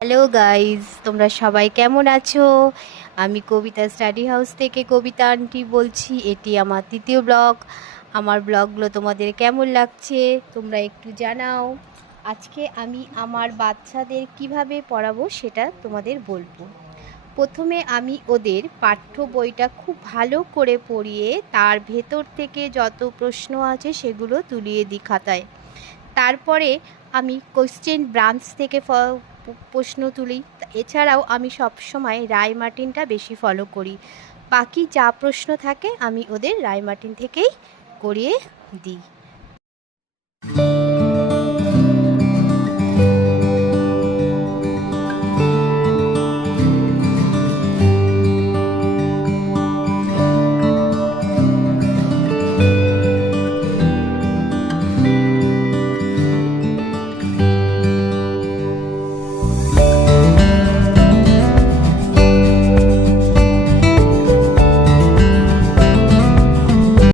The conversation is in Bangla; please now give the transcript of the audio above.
হ্যালো গাইজ, তোমরা সবাই কেমন আছো? আমি কবিতা স্টাডি হাউস থেকে কবিতা আন্টি বলছি। এটি আমার তৃতীয় ব্লগ। আমার ব্লগগুলো তোমাদের কেমন লাগছে তোমরা একটু জানাও। আজকে আমি আমার বাচ্চাদের কিভাবে পড়াবো সেটা তোমাদের বলবো। প্রথমে আমি ওদের পাঠ্য বইটা খুব ভালো করে পড়িয়ে তার ভেতর থেকে যত প্রশ্ন আছে সেগুলো তুলিয়ে দিই খাতায়। তারপরে আমি কোশ্চেন ব্রাঞ্চ থেকে প্রশ্ন তুলি। এছাড়াও আমি সবসময় রায়-মার্টিনটা বেশি ফলো করি। বাকি যা প্রশ্ন থাকে আমি ওদের রায়-মার্টিন থেকেই করিয়ে দিই।